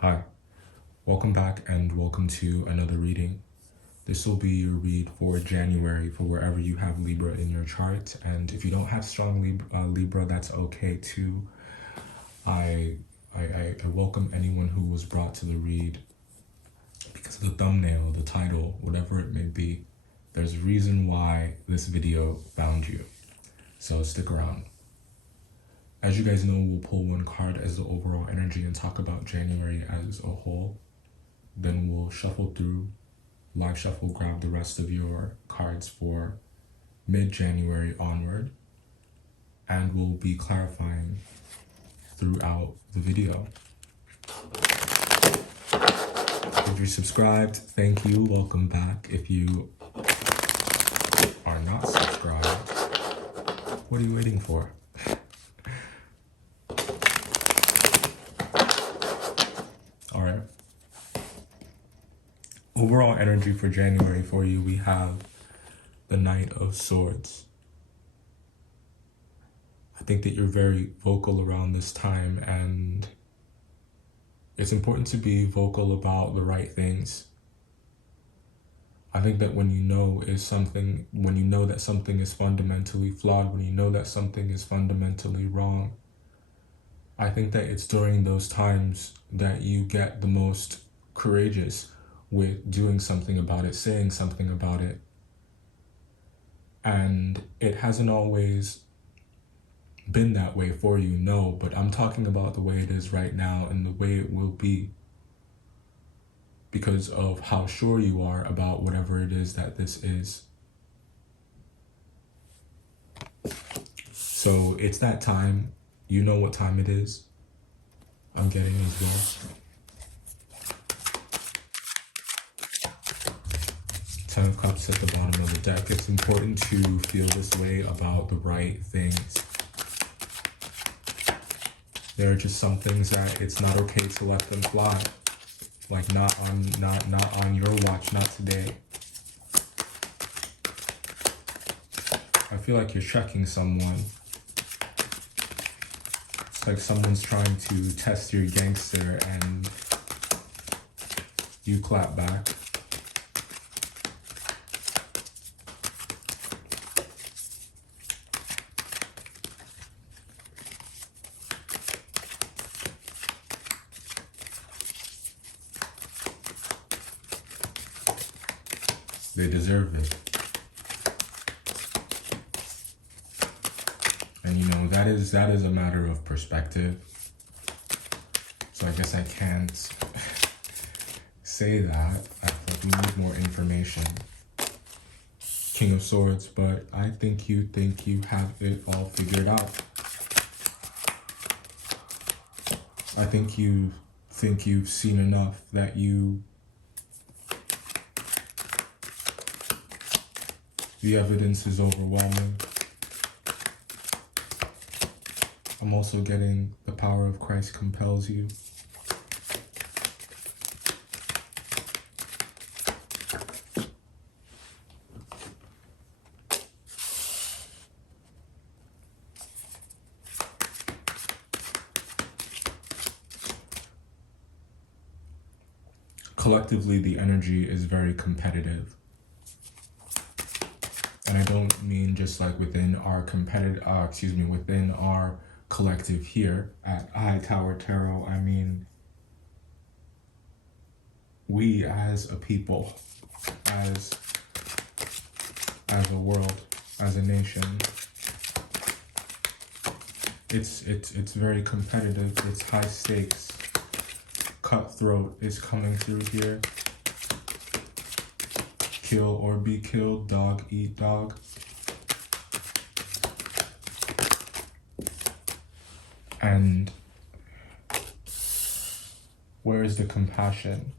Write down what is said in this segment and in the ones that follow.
Hi, welcome back and welcome to another reading. This will be your read for January for wherever you have Libra in your chart. And if you don't have strong Libra, that's okay too. I welcome anyone who was brought to the read because of the thumbnail, the title, whatever it may be. There's a reason why this video found you. So stick around. As you guys know, we'll pull one card as the overall energy and talk about January as a whole. Then we'll shuffle through, live shuffle, grab the rest of your cards for mid-January onward. And we'll be clarifying throughout the video. If you're subscribed, thank you, welcome back. If you are not subscribed, what are you waiting for? All right. Overall energy for January for you, we have the Knight of Swords. I think that you're very vocal around this time, and it's important to be vocal about the right things. I think that when you know that something is fundamentally flawed, when you know that something is fundamentally wrong, I think that it's during those times that you get the most courageous with doing something about it, saying something about it. And it hasn't always been that way for you, no, but I'm talking about the way it is right now and the way it will be because of how sure you are about whatever it is that this is. So it's that time. You know what time it is. I'm getting as well. 10 of Cups at the bottom of the deck. It's important to feel this way about the right things. There are just some things that it's not okay to let them fly. Like not on your watch, not today. I feel like you're checking someone. It's like someone's trying to test your gangster and you clap back. They deserve it. And you know, that is a matter of perspective. So I guess I can't say that. I feel like we need more information. King of Swords, but I think you have it all figured out. I think you've seen enough that the evidence is overwhelming. I'm also getting the power of Christ compels you. Collectively, the energy is very competitive. And I don't mean just like within our within our collective here at High Tower Tarot. I mean, we as a people, as a world, as a nation, it's very competitive. It's high stakes. Cutthroat is coming through here. Kill or be killed, dog eat dog. And where is the compassion?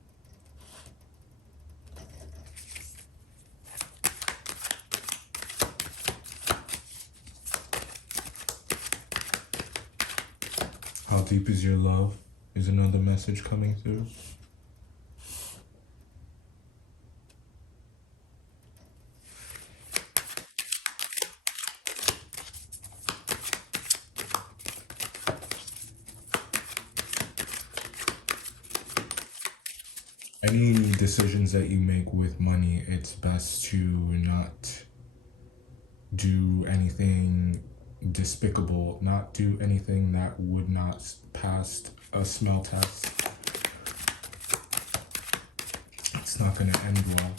How deep is your love? Is another message coming through. any decisions that you make with money, it's best to not do anything despicable, not do anything that would not pass a smell test. It's not going to end well.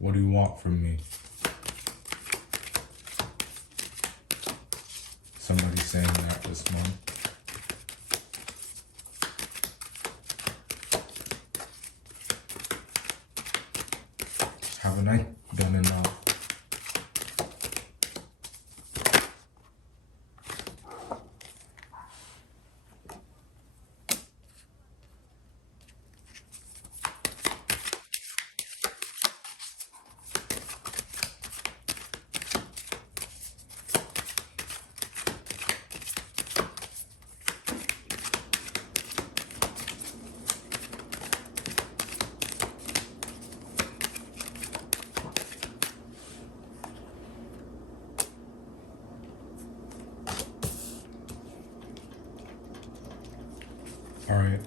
What do you want from me? Somebody saying that this month. Haven't I done enough? All right.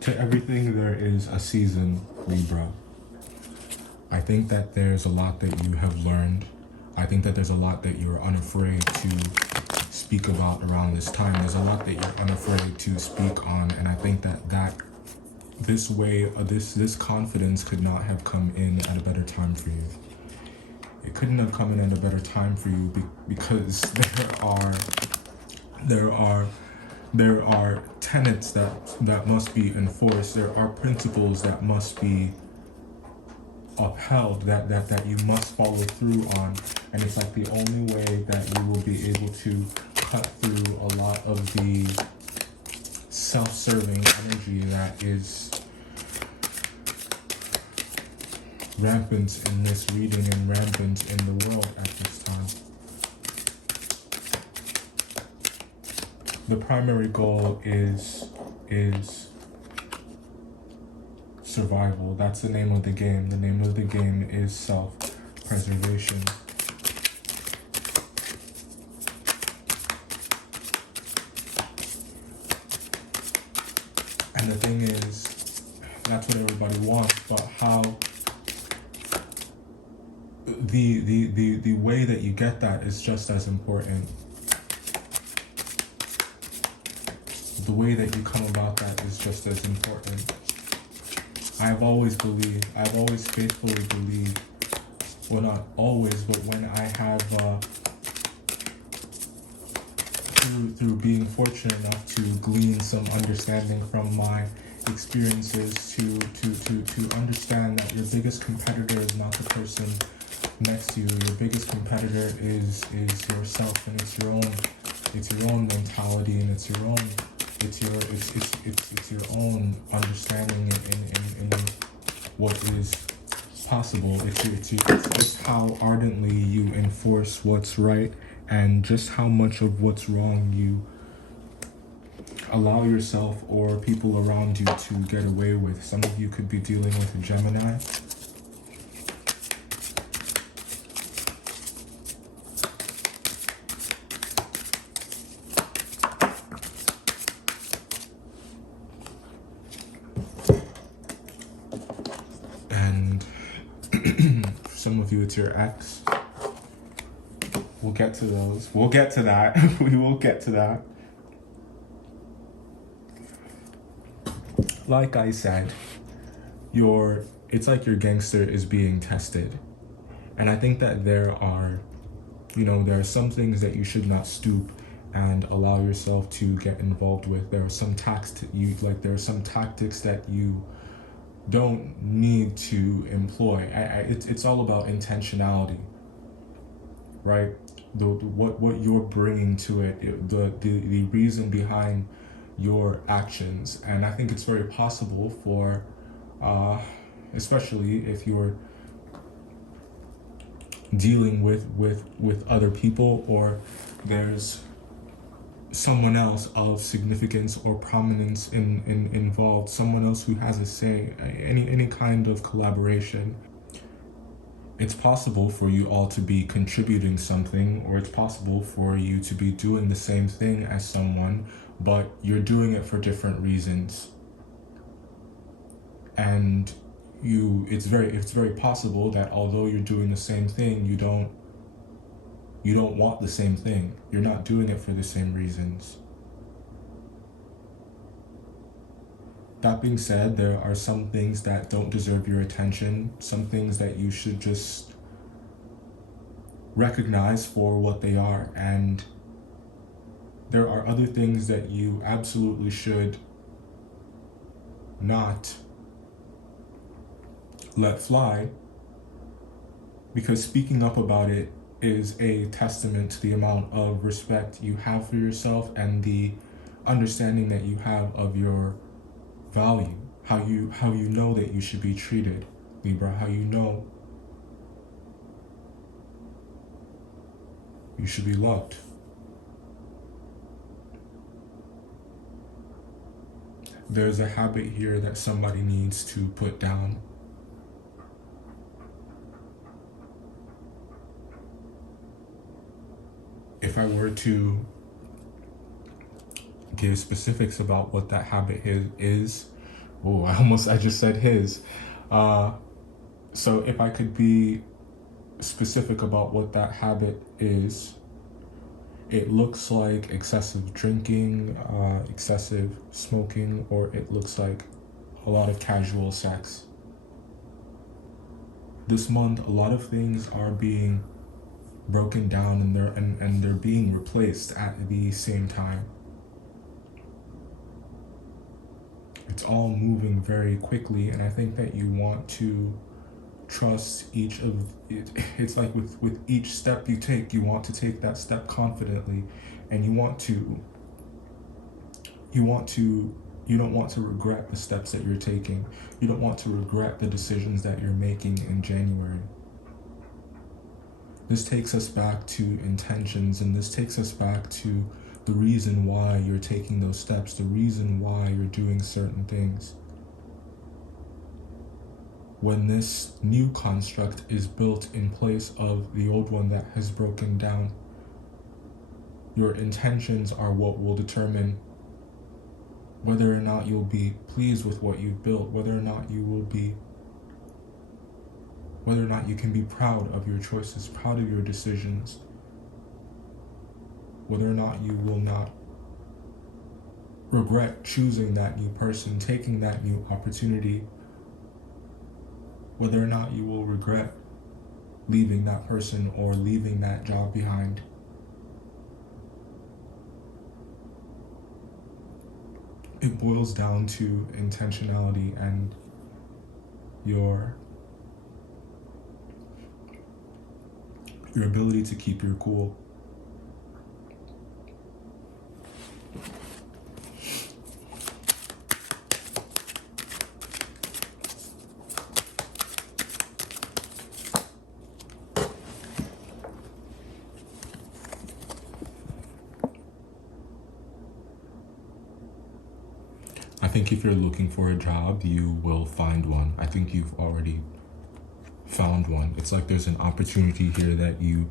To everything, there is a season, Libra. I think that there's a lot that you have learned. I think that there's a lot that you're unafraid to speak about around this time. There's a lot that you're unafraid to speak on, and I think that this way, this confidence could not have come in at a better time for you. It couldn't have come in at a better time for you because there are tenets that must be enforced. There are principles that must be upheld, that you must follow through on. And it's like the only way that you will be able to cut through a lot of the self-serving energy that is rampant in this reading and rampant in the world at this time. The primary goal is survival. That's the name of the game. The name of the game is self-preservation. And the thing is, that's what everybody wants, but how the way that you get that is just as important. The way that you come about that is just as important. I've always faithfully believed, well, not always, but when I have, through being fortunate enough to glean some understanding from my experiences, to understand that your biggest competitor is not the person next to you. Your biggest competitor is yourself, and it's your own mentality, and it's your own understanding in what is possible. It's how ardently you enforce what's right, and just how much of what's wrong you allow yourself or people around you to get away with. Some of you could be dealing with a Gemini. Some of you, it's your ex. We'll get to those. We'll get to that. We will get to that. Like I said, it's like your gangster is being tested. And I think that there are some things that you should not stoop and allow yourself to get involved with. There are some there are some tactics that you don't need to employ. It's all about intentionality, right? What you're bringing to it, the reason behind your actions. And I think it's very possible for, especially if you're dealing with other people, or there's someone else of significance or prominence involved, someone else who has a say, any kind of collaboration. It's possible for you all to be contributing something, or it's possible for you to be doing the same thing as someone, but you're doing it for different reasons. And it's very possible that although you're doing the same thing, you don't want the same thing. You're not doing it for the same reasons. That being said, there are some things that don't deserve your attention, some things that you should just recognize for what they are, and there are other things that you absolutely should not let fly, because speaking up about it is a testament to the amount of respect you have for yourself and the understanding that you have of your value, how you know that you should be treated, Libra, how you know you should be loved. There's a habit here that somebody needs to put down. If I were to give specifics about what that habit is, I just said his. So if I could be specific about what that habit is, it looks like excessive drinking, excessive smoking, or it looks like a lot of casual sex. This month, a lot of things are being broken down, and they're being replaced at the same time. It's all moving very quickly, and I think that you want to trust each of it. It's like with each step you take, you want to take that step confidently, and you don't want to regret the steps that you're taking. You don't want to regret the decisions that you're making in January. This takes us back to intentions, and this takes us back to the reason why you're taking those steps, the reason why you're doing certain things. When this new construct is built in place of the old one that has broken down, your intentions are what will determine whether or not you'll be pleased with what you've built, whether or not you can be proud of your choices, proud of your decisions, whether or not you will not regret choosing that new person, taking that new opportunity, whether or not you will regret leaving that person or leaving that job behind. It boils down to intentionality and your ability to keep your cool. I think if you're looking for a job, you will find one. I think you've already found one. It's like there's an opportunity here that you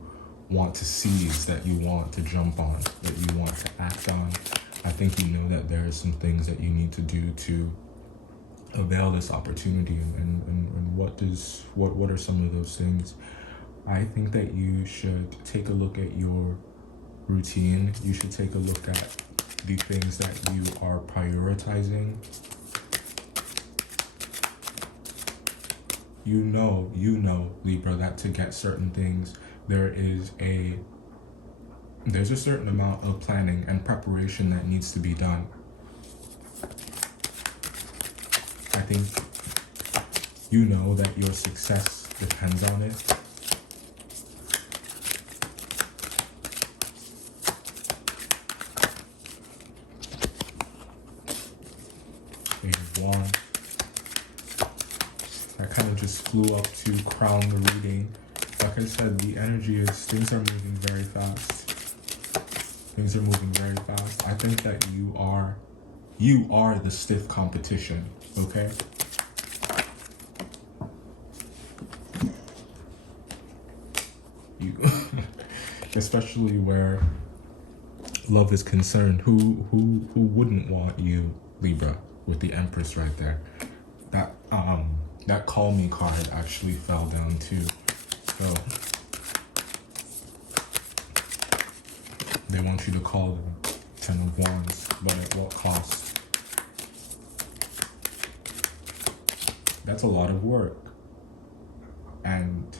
want to seize, that you want to jump on, that you want to act on. I think you know that there are some things that you need to do to avail this opportunity, and what are some of those things? I think that you should take a look at your routine. You should take a look at the things that you are prioritizing. you know, Libra, that to get certain things, there's a certain amount of planning and preparation that needs to be done. I think you know that your success depends on it. Page of Wands. I kind of just flew up to crown the reading. Like I said, the energy is things are moving very fast. Things are moving very fast. I think that you are the stiff competition, okay? You, especially where love is concerned. Who wouldn't want you, Libra, with the Empress right there? That call me card actually fell down too. So they want you to call them. Ten of Wands, but at what cost? That's a lot of work. And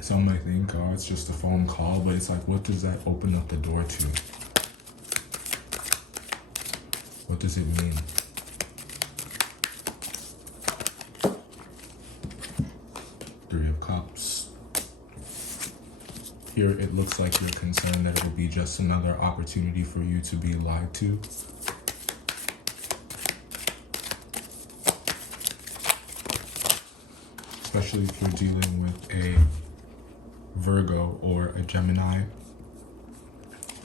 some might think, oh, it's just a phone call, but it's like, what does that open up the door to? What does it mean? Three of Cups. Here it looks like you're concerned that it'll be just another opportunity for you to be lied to. Especially if you're dealing with a Virgo or a Gemini.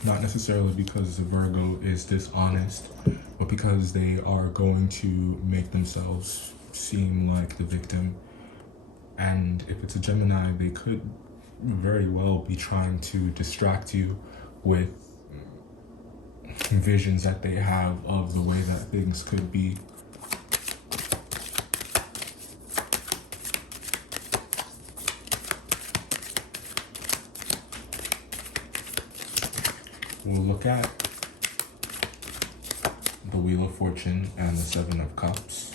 Not necessarily because the Virgo is dishonest, but because they are going to make themselves seem like the victim. And if it's a Gemini, they could very well be trying to distract you with visions that they have of the way that things could be. We'll look at the Wheel of Fortune and the Seven of Cups.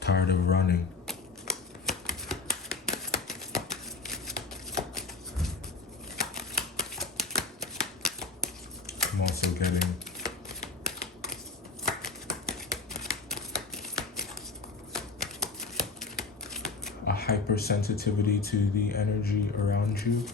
Tired of running. I'm also getting a hypersensitivity to the energy around you.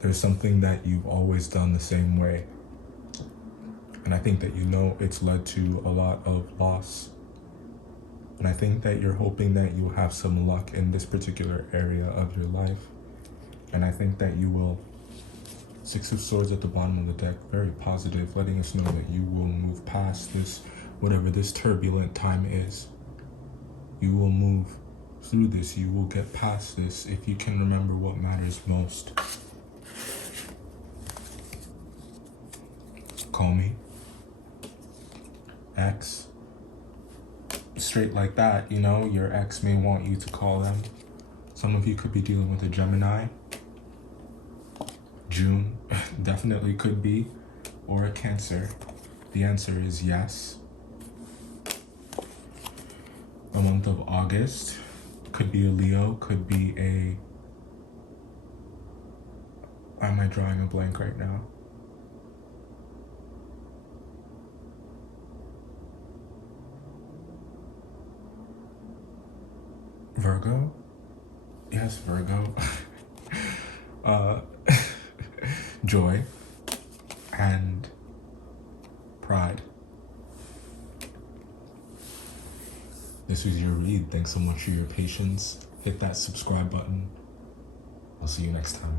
There's something that you've always done the same way. And I think that you know it's led to a lot of loss. And I think that you're hoping that you'll have some luck in this particular area of your life. And I think that you will. Six of Swords at the bottom of the deck, very positive, letting us know that you will move past this, whatever this turbulent time is. You will move through this. You will get past this if you can remember what matters most. Call me. Ex. Straight like that, you know, your ex may want you to call them. Some of you could be dealing with a Gemini. June definitely could be. Or a Cancer. The answer is yes. The month of August could be a Leo, could be a... Why am I drawing a blank right now? Virgo? Yes, Virgo. Joy. And pride. This was your read. Thanks so much for your patience. Hit that subscribe button. I'll see you next time.